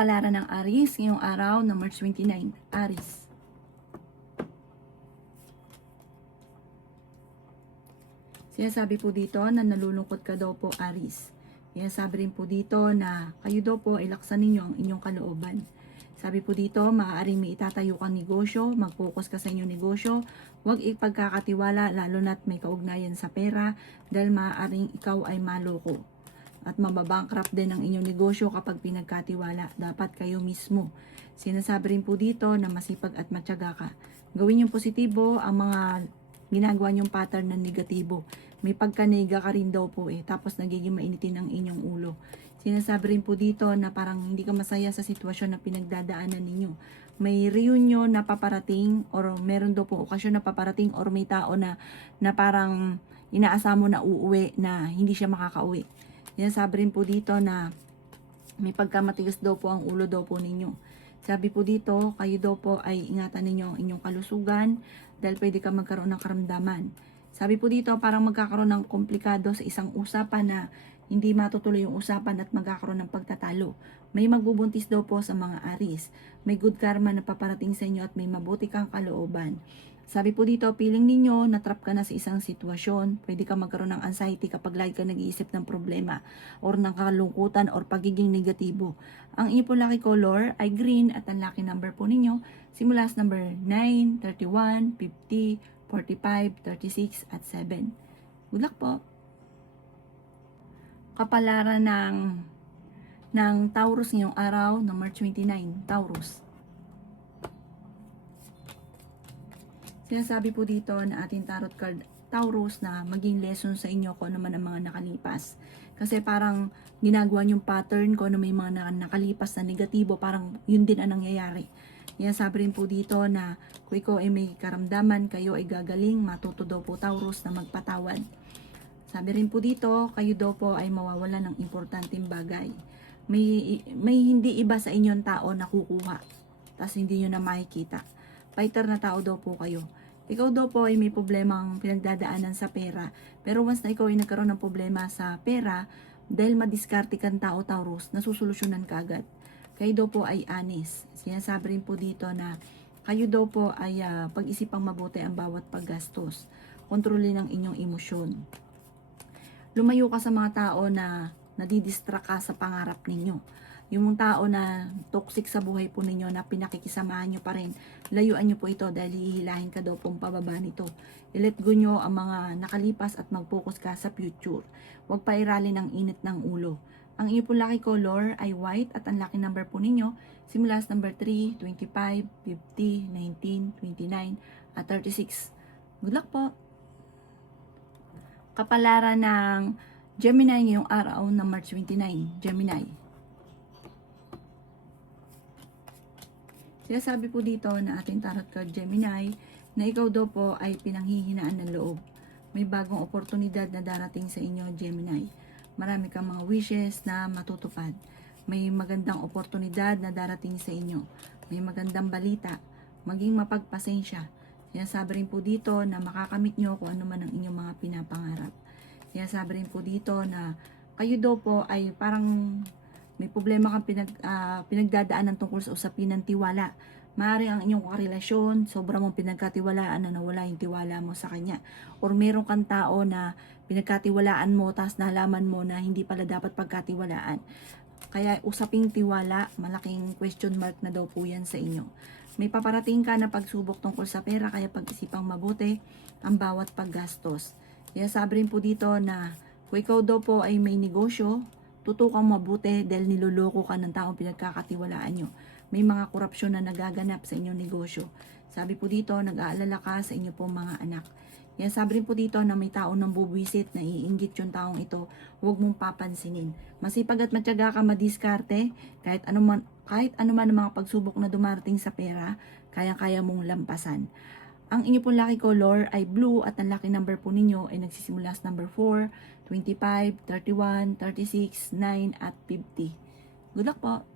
Kapalaran ng Aries ngayong araw ng March 29. Aries. Sinasabi po dito na nalulungkot ka daw po, Aries. Sinasabi rin po dito na kayo daw po ay laksan ninyo ang inyong kalooban. Sabi po dito, maaaring may itatayo kang negosyo, mag-focus ka sa inyong negosyo, huwag ipagkakatiwala lalo na't may kaugnayan sa pera dahil maaaring ikaw ay maloko. At mababankrupt din ang inyong negosyo kapag pinagkatiwala. Dapat kayo mismo. Sinasabi rin po dito na masipag at matyaga ka. Gawin yung positibo ang mga ginagawa niyong pattern na negatibo. May pagkanega ka rin daw po tapos nagiging mainitin ang inyong ulo. Sinasabi rin po dito na parang hindi ka masaya sa sitwasyon na pinagdadaanan ninyo. May reunion na paparating or meron daw po okasyon na paparating or may tao na parang inaasam mo na uuwi na hindi siya makakauwi. Sinasabi rin po dito na may pagkamatigas daw po ang ulo daw po ninyo. Sabi po dito, kayo daw po ay ingatan ninyo ang inyong kalusugan dahil pwede ka magkaroon ng karamdaman. Sabi po dito, parang magkakaroon ng komplikado sa isang usapan na hindi matutuloy yung usapan at magkakaroon ng pagtatalo. May magbubuntis daw po sa mga Aries. May good karma na paparating sa inyo at may mabuti kang kalooban. Sabi po dito, feeling ninyo, natrap ka na sa isang sitwasyon. Pwede ka magkaroon ng anxiety kapag lagi ka nag-iisip ng problema or ng kalungkutan or pagiging negatibo. Ang inyo po lucky color ay green at ang lucky number po ninyo simula sa number 9, 31, 50, 45, 36 at 7. Good luck po! Kapalaran ng Taurus ngayong araw ng March 29. Taurus. Sinasabi po dito na ating tarot card Taurus na maging lesson sa inyo kung ano man ang mga nakalipas. Kasi parang ginagawa yung pattern ko na may mga nakalipas na negatibo, parang yun din ang nangyayari. Sinasabi rin po dito na kung ikaw ay may karamdaman, kayo ay gagaling, matuto daw po Taurus na magpatawad. Sabi rin po dito, kayo daw po ay mawawalan ng importanteng bagay. May hindi iba sa inyong tao na kukuha, tapos hindi nyo na makikita. Fighter na tao daw po kayo. Ikaw daw po ay may problemang pinagdadaanan sa pera. Pero once na ikaw ay nagkaroon ng problema sa pera, dahil madiskarte kang tao Taurus, nasusolusyonan ka agad. Kayo daw po ay honest. Sinasabi rin po dito na kayo daw po ay pag-isipang mabuti ang bawat paggastos. Kontrolin ang inyong emosyon. Lumayo ka sa mga tao na nadidistract ka sa pangarap ninyo. Yung tao na toxic sa buhay po ninyo na pinakikisamahan nyo pa rin, layuan nyo po ito dahil hihilahin ka daw pong pababa nito. I-let go nyo ang mga nakalipas at mag-focus ka sa future. Huwag pa irali ng init ng ulo. Ang iyo po lucky color ay white at ang lucky number po ninyo simula sa number 3, 25, 50, 19, 29 at 36. Good luck po! Kapalaran ng Gemini ngayong araw ng March 29. Gemini. Sinasabi po dito na ating tarot card Gemini na ikaw daw po ay pinanghihinaan ng loob. May bagong oportunidad na darating sa inyo, Gemini. Marami kang mga wishes na matutupad. May magandang oportunidad na darating sa inyo. May magandang balita. Maging mapagpasensya. Sinasabi rin po dito na makakamit nyo kung ano man ang inyong mga pinapangarap. Sinasabi rin po dito na kayo daw po ay parang may problema kang pinagdadaanan tungkol sa usapin ng tiwala. Maaari ang inyong karelasyon, sobra mong pinagkatiwalaan na nawala yung tiwala mo sa kanya. Or meron kang tao na pinagkatiwalaan mo, tapos nalaman mo na hindi pala dapat pagkatiwalaan. Kaya usaping tiwala, malaking question mark na daw po yan sa inyo. May paparating ka na pagsubok tungkol sa pera, kaya pag-isipang mabuti ang bawat paggastos. Kaya sabi rin po dito na kung ikaw daw po ay may negosyo, tutukang mabuti dahil niloloko ka ng taong pinagkakatiwalaan nyo. May mga korupsyon na nagaganap sa inyong negosyo. Sabi po dito, nag-aalala ka sa inyo pong mga anak. Yan, sabi rin po dito na may taong nambubwisit na iinggit yung taong ito, huwag mong papansinin. Masipag at matyaga ka madiskarte, kahit anuman ang mga pagsubok na dumarating sa pera, kaya-kaya mong lampasan. Ang inyo pong lucky color ay blue at ang lucky number po ninyo ay nagsisimula sa number 4, 25, 31, 36, 9 at 50. Good luck po!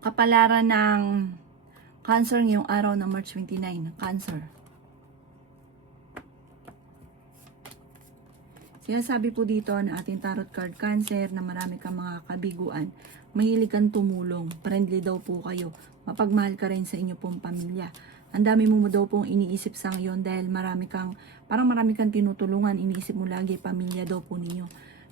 Kapalaran ng Cancer ngayong araw ng March 29. Cancer. Sinasabi po dito na ating tarot card Cancer na marami kang mga kabiguan, mahilig kang tumulong, friendly daw po kayo, mapagmahal ka rin sa inyo pong pamilya. Ang dami mo daw pong iniisip sa ngayon dahil parang marami kang tinutulungan, iniisip mo lagi pamilya daw po ninyo.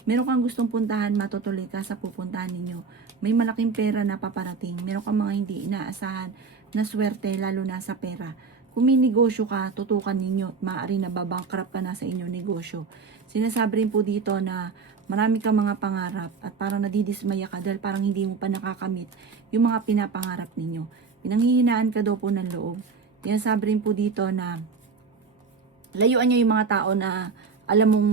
Meron kang gustong puntahan, matutuloy ka sa pupuntahan ninyo. May malaking pera na paparating, meron kang mga hindi inaasahan na swerte lalo na sa pera. Kung may negosyo ka, tutukan ninyo at maaari na babankrupt ka na sa inyong negosyo. Sinasabi rin po dito na marami kang mga pangarap at parang nadidismaya ka dahil parang hindi mo pa nakakamit yung mga pinapangarap ninyo. Pinanghihinaan ka daw po ng loob. Sinasabi rin po dito na layuan nyo yung mga tao na alam mong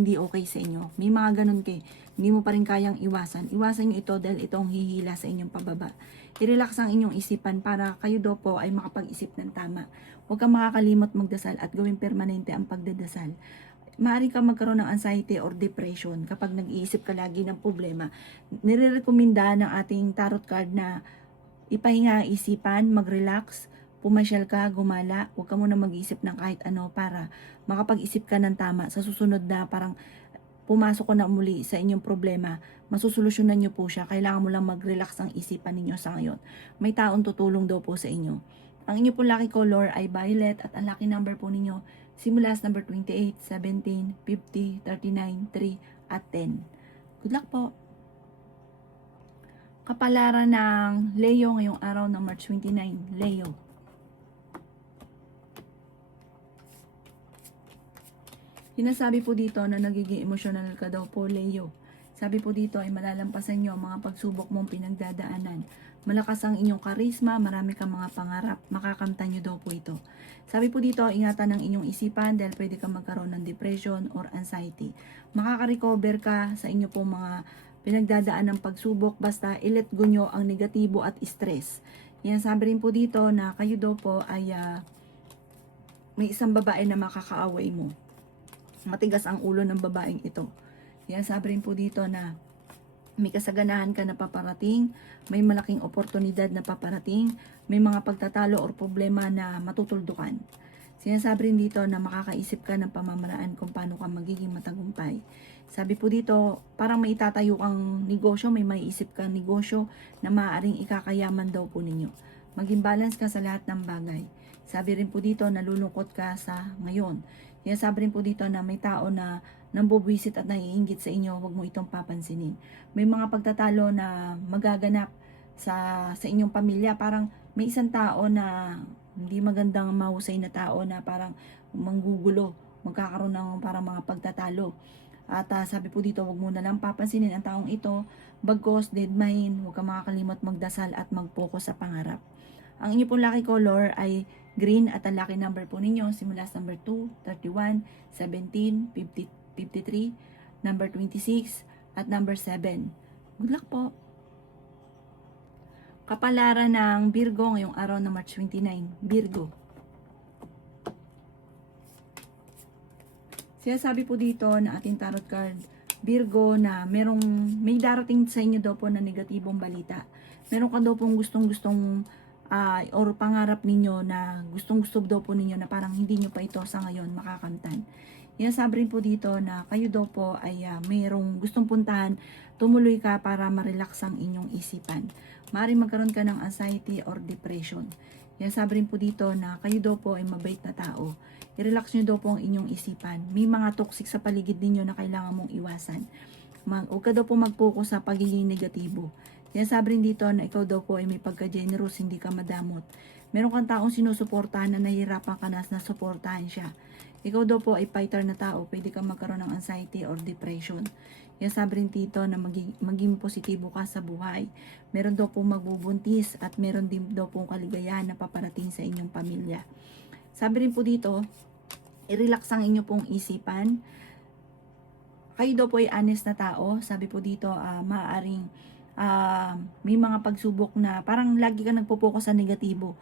hindi okay sa inyo. May mga ganun kay hindi mo pa rin kayang iwasan. Iwasan nyo ito dahil ito ang hihila sa inyong pababa. I-relax ang inyong isipan para kayo daw po ay makapag-isip ng tama. Huwag kang makakalimot magdasal at gawing permanente ang pagdadasal. Maaari ka magkaroon ng anxiety or depression kapag nag-iisip ka lagi ng problema. Nire-recommenda ng ating tarot card na ipahinga ang isipan, mag-relax, pumasyal ka, gumala, huwag ka muna mag-iisip ng kahit ano para makapag-isip ka ng tama sa susunod na parang pumasok ko na muli sa inyong problema, masusolusyonan nyo po siya. Kailangan mo lang mag-relax ang isipan ninyo sa ngayon. May taong tutulong daw po sa inyo. Ang inyo po lucky color ay violet at ang lucky number po ninyo simula sa number 28, 17, 50, 39, 3 at 10. Good luck po! Kapalaran ng Leo ngayong araw ng March 29, Leo. Sinasabi po dito na nagiging emotional ka daw po, Leo. Sabi po dito ay malalampasan nyo ang mga pagsubok mong pinagdadaanan. Malakas ang inyong karisma, marami kang mga pangarap, makakamtan nyo daw po ito. Sabi po dito, ingatan ang inyong isipan dahil pwede kang magkaroon ng depression or anxiety. Makaka-recover ka sa inyo po mga pinagdadaan ng pagsubok, basta i-let go nyo ang negatibo at stress. Yan, sabi rin po dito na kayo daw po ay may isang babae na makakaaway mo. Matigas ang ulo ng babaeng ito. Yan, sabi rin po dito na may kasaganahan ka na paparating, may malaking oportunidad na paparating, may mga pagtatalo or problema na matutuldukan. Sinasabi rin dito na makakaisip ka ng pamamaraan kung paano ka magiging matagumpay. Sabi po dito, parang may itatayo kang negosyo, may maiisip kang negosyo na maaaring ikakayaman daw po ninyo. Maging balance ka sa lahat ng bagay. Sabi rin po dito, nalulungkot ka sa ngayon. Yan, sabi rin po dito na may tao na nambubwisit at naiinggit sa inyo, huwag mo itong papansinin. May mga pagtatalo na magaganap sa inyong pamilya. Parang may isang tao na hindi magandang mahusay na tao na parang manggugulo, magkakaroon ng parang mga pagtatalo. At sabi po dito, huwag mo na lang papansinin ang taong ito, bagkos, deadmine, huwag kang makakalimot magdasal at mag-focus sa pangarap. Ang inyo pong lucky color ay green at ang lucky number po ninyo simula sa number 2, 31, 17, 50, 53, number 26 at number 7. Good luck po! Kapalaran ng Virgo ngayong araw ng March 29, Virgo. Sinasabi po dito na ating tarot card, Virgo, na may darating sa inyo daw po na negatibong balita. Meron ka daw pong gustong-gustong or pangarap ninyo na gustong-gusto daw po ninyo na parang hindi nyo pa ito sa ngayon makakamtan. Yan, sabi rin po dito na kayo daw po ay mayroong gustong puntahan, tumuloy ka para ma-relax ang inyong isipan. Maaaring magkaroon ka ng anxiety or depression. Yan, sabi rin po dito na kayo daw po ay mabait na tao. I-relax nyo daw po ang inyong isipan. May mga toxic sa paligid ninyo na kailangan mong iwasan. Huwag ka daw po mag-focus sa pagiging negatibo. Yan, sabi rin dito na ikaw daw po ay may pagka-generous, hindi ka madamot. Meron kang taong sinusuportahan na nahihirapan ka na suportahan siya. Ikaw daw po ay fighter na tao, pwede kang magkaroon ng anxiety or depression. Yan, sabi rin dito na maging positibo ka sa buhay. Meron daw po magbubuntis at meron din daw po kaligayahan na paparating sa inyong pamilya. Sabi rin po dito, i-relax ang inyo pong isipan. Kayo daw po ay honest na tao. Sabi po dito, maaaring may mga pagsubok na parang lagi ka nagpo-focus sa negatibo.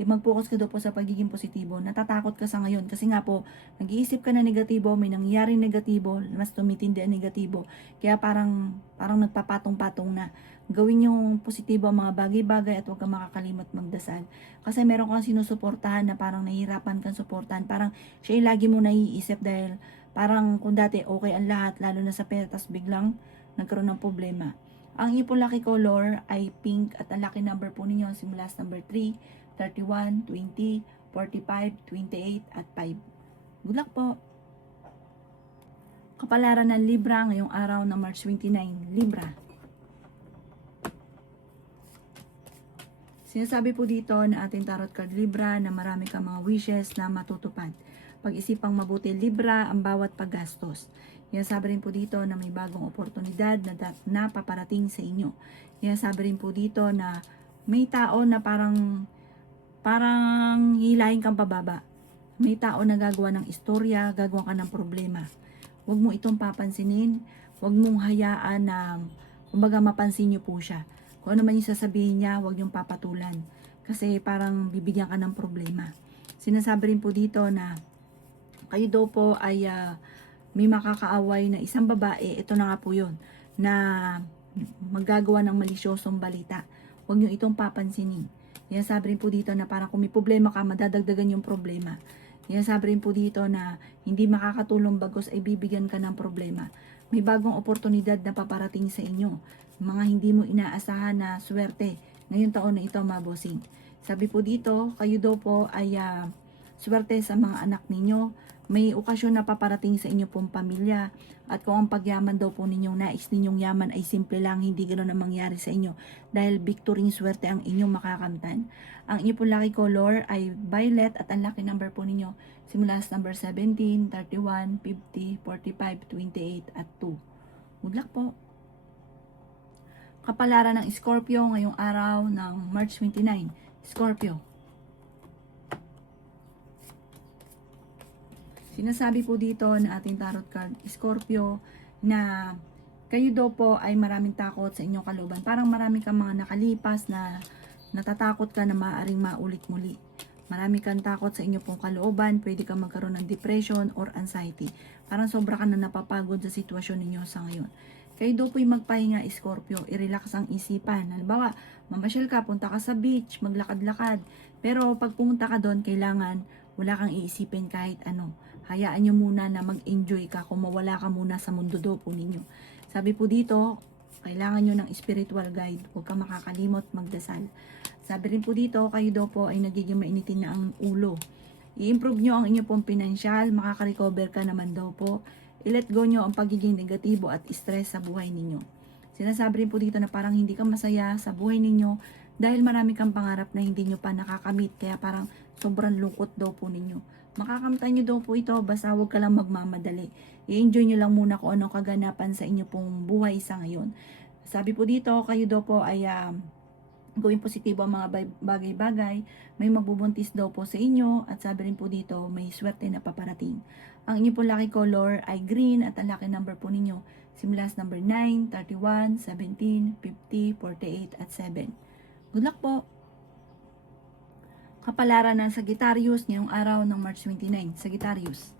Mag-focus ka daw po sa pagiging positibo. Natatakot ka sa ngayon kasi nga po nag-iisip ka na negatibo, may nangyaring negatibo, mas tumitindi ang negatibo. Kaya parang nagpapatong-patong na. Gawin yung positibo ang mga bagay-bagay at huwag kang makakalimot magdasal. Kasi meron kang sinusuportahan na parang nahihirapan kang suportahan. Parang siya yung lagi mo naiisip dahil Parang kung dati okay ang lahat, lalo na sa pera, tas biglang nagkaroon ng problema. Ang inyong pong lucky color ay pink at ang lucky number po ninyo simula sa number 3, 31, 20, 45, 28 at 5. Good luck po! Kapalaran ng Libra ngayong araw ng March 29. Libra. Sinasabi po dito na ating tarot card Libra na marami kang mga wishes na matutupad. Pag-isipang mabuti Libra ang bawat paggastos. Sinasabi rin po dito na may bagong oportunidad na paparating sa inyo. Sinasabi rin po dito na may tao na parang hilahin kang pababa. May tao na gagawa ng istorya, gagawa ka ng problema. Huwag mo itong papansinin, huwag mong hayaan na kumbaga mapansin niyo po siya. Kung ano man yung sasabihin niya, huwag niyong papatulan. Kasi parang bibigyan ka ng problema. Sinasabi rin po dito na kayo daw po ay may makakaaway na isang babae, ito na nga po yun, na maggagawa ng malisyosong balita. Huwag niyo itong papansinin. Sinasabi rin po dito na parang kung may problema ka, madadagdagan yung problema. Sinasabi rin po dito na hindi makakatulong bagos ay bibigyan ka ng problema. May bagong oportunidad na paparating sa inyo. Mga hindi mo inaasahan na swerte ngayong taon na ito, mabosing. Sabi po dito, kayo daw po ay swerte sa mga anak ninyo. May okasyon na paparating sa inyo pong pamilya. At kung ang pagyaman daw po ninyong nais ninyong yaman ay simple lang, hindi ganoon ang mangyari sa inyo. Dahil victory swerte ang inyong makakamtan. Ang inyong pong lucky color ay violet at ang lucky number po ninyo simula sa number 17, 31, 50, 45, 28 at 2. Good luck po! Kapalaran ng Scorpio ngayong araw ng March 29. Scorpio. Sinasabi po dito na ating tarot card, Scorpio, na kayo daw po ay maraming takot sa inyong kalooban. Parang marami kang mga nakalipas na natatakot ka na maaaring maulit muli. Marami kang takot sa inyong pong kalooban, pwede kang magkaroon ng depression or anxiety. Parang sobra ka na napapagod sa sitwasyon ninyo sa ngayon. Kayo daw po'y magpahinga, Scorpio, i-relax ang isipan. Halimbawa, mamasyal ka, punta ka sa beach, maglakad-lakad. Pero pag pumunta ka doon, kailangan wala kang iisipin kahit ano. Hayaan nyo muna na mag-enjoy ka kung mawala ka muna sa mundo daw po ninyo. Sabi po dito, kailangan nyo ng spiritual guide. Huwag ka makakalimot magdasal. Sabi rin po dito, kayo daw po ay nagiging mainitin na ang ulo. I-improve nyo ang inyo pong pinansyal, makaka-recover ka naman daw po. I-let go nyo ang pagiging negatibo at stress sa buhay ninyo. Sinasabi rin po dito na parang hindi ka masaya sa buhay ninyo dahil marami kang pangarap na hindi nyo pa nakakamit. Kaya parang sobrang lungkot daw po ninyo. Makakamtan nyo daw po ito, basta huwag ka lang magmamadali. I-enjoy nyo lang muna kung anong kaganapan sa inyo pong buhay sa ngayon. Sabi po dito, kayo daw po ay gawing positibo ang mga bagay-bagay. May magbubuntis daw po sa inyo. At sabi rin po dito, may swerte na paparating. Ang inyo po lucky color ay green at ang lucky number po ninyo simula sa number 9, 31, 17, 50, 48 at 7. Good luck po! Kapalaran ng Sagittarius ngayong araw ng March 29. Sagittarius.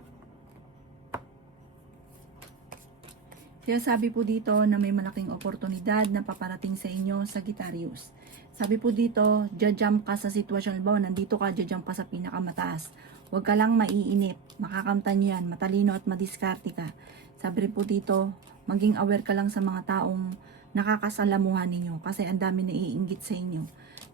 Sabi po dito na may malaking oportunidad na paparating sa inyo, Sagittarius. Sabi po dito, jajump ka sa sitwasyon. Halimbawa, nandito ka, jajump ka sa pinakamataas. Huwag ka lang maiinip. Makakamtan nyo yan. Matalino at madiskarte ka. Sabi rin po dito, maging aware ka lang sa mga taong nakakasalamuhan ninyo. Kasi ang dami na iinggit sa inyo.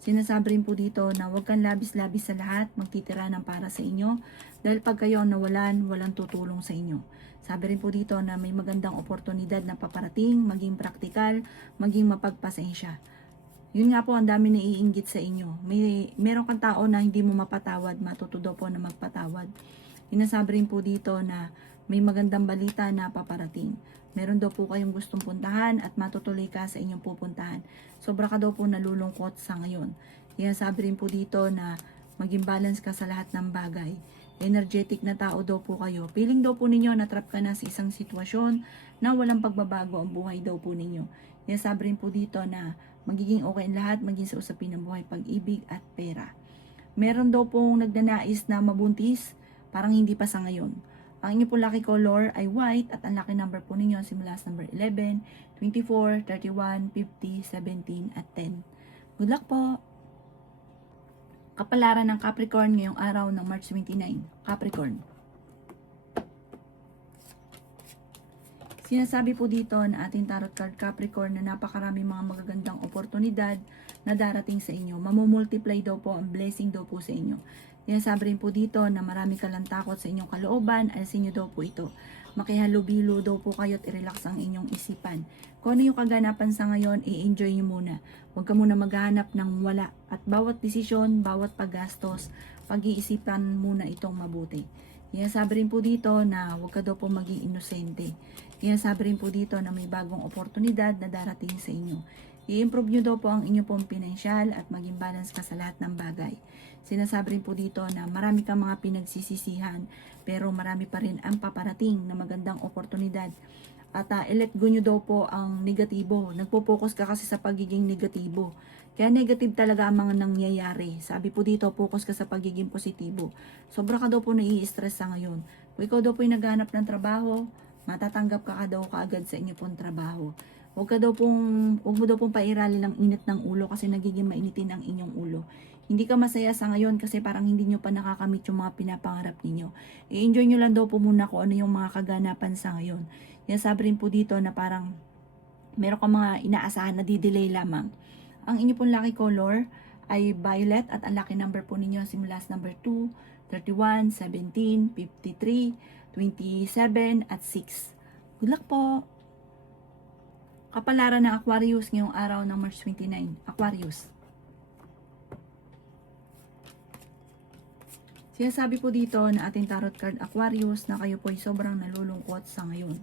Sinasabi rin po dito na huwag kang labis-labis sa lahat, magtitira ng para sa inyo. Dahil pag kayo nawalan, walang tutulong sa inyo. Sabi rin po dito na may magandang oportunidad na paparating, maging praktikal, maging mapagpasensya. Yun nga po, ang dami na iinggit sa inyo. Meron kang tao na hindi mo mapatawad, matuto daw po na magpatawad. Sinasabi rin po dito na may magandang balita na paparating. Meron daw po kayong gustong puntahan at matutuloy ka sa inyong pupuntahan. Sobra ka daw po nalulungkot sa ngayon. Sinasabi rin po dito na maging balance ka sa lahat ng bagay. Energetic na tao daw po kayo. Feeling daw po ninyo na trap ka na sa isang sitwasyon na walang pagbabago ang buhay daw po ninyo. Sinasabi rin po dito na magiging okay ang lahat, maging sa usapin ng buhay, pag-ibig at pera. Meron daw pong nagnanais na mabuntis, parang hindi pa sa ngayon. Ang inyo po lucky color ay white at ang lucky number po ninyo simula sa number 11, 24, 31, 50, 17 at 10. Good luck po! Kapalaran ng Capricorn ngayong araw ng March 29. Capricorn. Sinasabi po dito na ating tarot card Capricorn na napakarami mga magagandang oportunidad na darating sa inyo. Mamumultiply daw po ang blessing daw po sa inyo. Sinasabi rin po dito na marami ka lang takot sa inyong kalooban, alisin nyo daw po ito. Makihalubilo daw po kayo at i-relax ang inyong isipan. Kung ano yung kaganapan sa ngayon, i-enjoy nyo muna. Huwag ka muna maghanap ng wala. At bawat desisyon, bawat paggastos, pag-iisipan muna itong mabuti. Sinasabi rin po dito na huwag ka daw po maging inosente. Sinasabi rin po dito na may bagong oportunidad na darating sa inyo. I-improve nyo daw po ang inyo pong pinansyal at maging balance ka sa lahat ng bagay. Sinasabi rin po dito na marami kang mga pinagsisisihan pero marami pa rin ang paparating na magandang oportunidad. At i-let go nyo daw po ang negatibo. Nagpo-focus ka kasi sa pagiging negatibo. Kaya negative talaga ang mga nangyayari. Sabi po dito, focus ka sa pagiging positibo. Sobra ka daw po nai-stress sa ngayon. Kung ikaw daw po yung naghanap ng trabaho, matatanggap ka daw kaagad sa inyo pong trabaho. Huwag mo daw pong pairali ng init ng ulo kasi nagiging mainitin ang inyong ulo. Hindi ka masaya sa ngayon kasi parang hindi nyo pa nakakamit yung mga pinapangarap ninyo. I-enjoy nyo lang daw po muna kung ano yung mga kaganapan sa ngayon. Yan sabi rin po dito na parang meron ka mga inaasahan na di-delay lamang. Ang inyo pong lucky color ay violet at ang lucky number po ninyo simula sa number 2, 31, 17, 53, 27 at 6. Good luck po! Kapalaran ng Aquarius ngayong araw ng March 29. Aquarius. Sinasabi po dito na ating tarot card Aquarius na kayo po ay sobrang nalulungkot sa ngayon.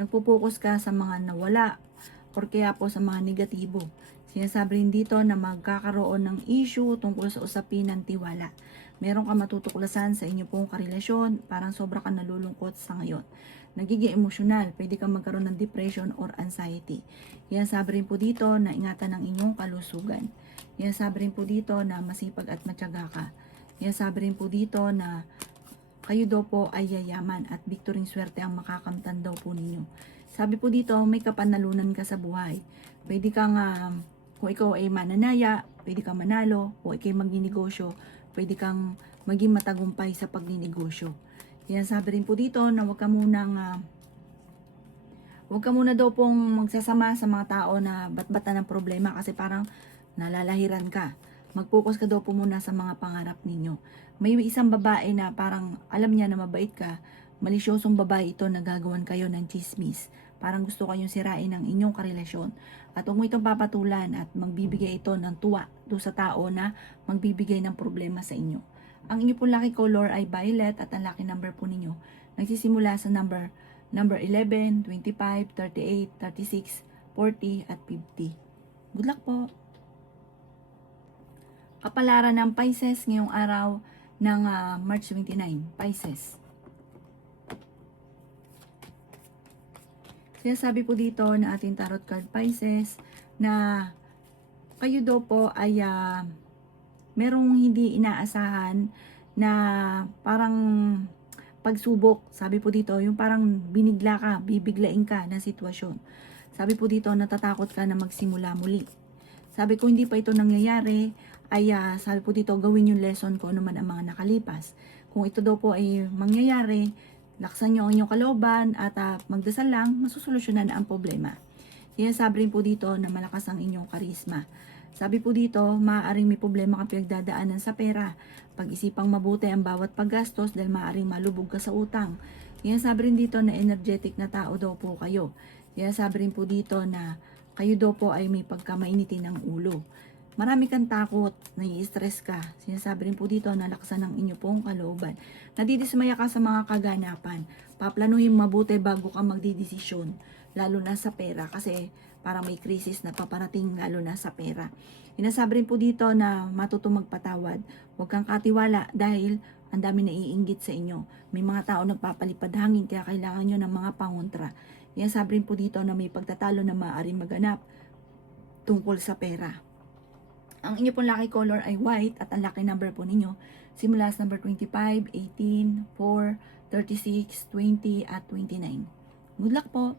Nagpo-focus ka sa mga nawala or kaya po sa mga negatibo. Sinasabi rin dito na magkakaroon ng issue tungkol sa usapin ng tiwala. Meron ka matutuklasan sa inyo pong karelasyon, parang sobra ka nalulungkot sa ngayon. Nagiging emosyonal, pwede kang magkaroon ng depression or anxiety. Yan sabi rin po dito na ingatan ng inyong kalusugan. Yan sabi rin po dito na masipag at matyaga ka. Yan sabi rin po dito na kayo daw po ay yayaman at biktoring swerte ang makakamtan daw po ninyo. Sabi po dito, may kapanalunan ka sa buhay. Pwede kang, kung ikaw ay mananaya, pwede kang manalo. Kung ikaw ay magninegosyo, pwede kang maging matagumpay sa pagninegosyo. Yan sabi rin po dito na huwag ka muna daw pong magsasama sa mga tao na batbatan ng problema kasi parang nalalahiran ka. Mag-focus ka daw po muna sa mga pangarap ninyo. May isang babae na parang alam niya na mabait ka, malisyosong babae ito na gagawan kayo ng chismis. Parang gusto kayong sirain ang inyong karelasyon. At huwag mo itong papatulan at magbibigay ito ng tuwa doon sa tao na magbibigay ng problema sa inyo. Ang inyo pong lucky color ay violet at ang lucky number po ninyo nagsisimula sa number 11, 25, 38, 36, 40 at 50. Good luck po! Kapalaran ng Pisces ngayong araw ng March 29. Pisces. Sinasabi po dito na ating tarot card Pisces na kayo daw po ay merong hindi inaasahan na parang pagsubok. Sabi po dito, yung parang binigla ka, bibiglain ka na sitwasyon. Sabi po dito, natatakot ka na magsimula muli. Sabi ko, hindi pa ito nangyayari, ay sabi po dito, gawin yung lesson ko ano man ang mga nakalipas. Kung ito daw po ay mangyayari, laksan nyo ang inyong kalooban at magdasal lang, masusolusyonan ang problema. Sabi rin po dito na malakas ang inyong karisma. Sabi po dito, maaaring may problema kang pinagdadaanan sa pera. Pag-isipang mabuti ang bawat paggastos dahil maaaring malubog ka sa utang. Sabi rin dito na energetic na tao daw po kayo. Sabi rin po dito na kayo daw po ay may pagkamainitin ng ulo. Marami kang takot, nai-stress ka. Sinasabi rin po dito na laksan ng inyo pong kalooban. Nadidismaya ka sa mga kaganapan. Paplanuhin mabuti bago ka magdidesisyon. Lalo na sa pera kasi parang may krisis na paparating lalo na sa pera. Sinasabi rin po dito na matutong magpatawad. Huwag kang katiwala dahil ang dami naiinggit sa inyo. May mga tao nagpapalipad hangin kaya kailangan nyo ng mga pangontra. Sinasabi rin po dito na may pagtatalo na maaaring maganap tungkol sa pera. Ang inyo pong lucky color ay white at ang lucky number po ninyo simula sa number 25, 18, 4, 36, 20 at 29. Good luck po!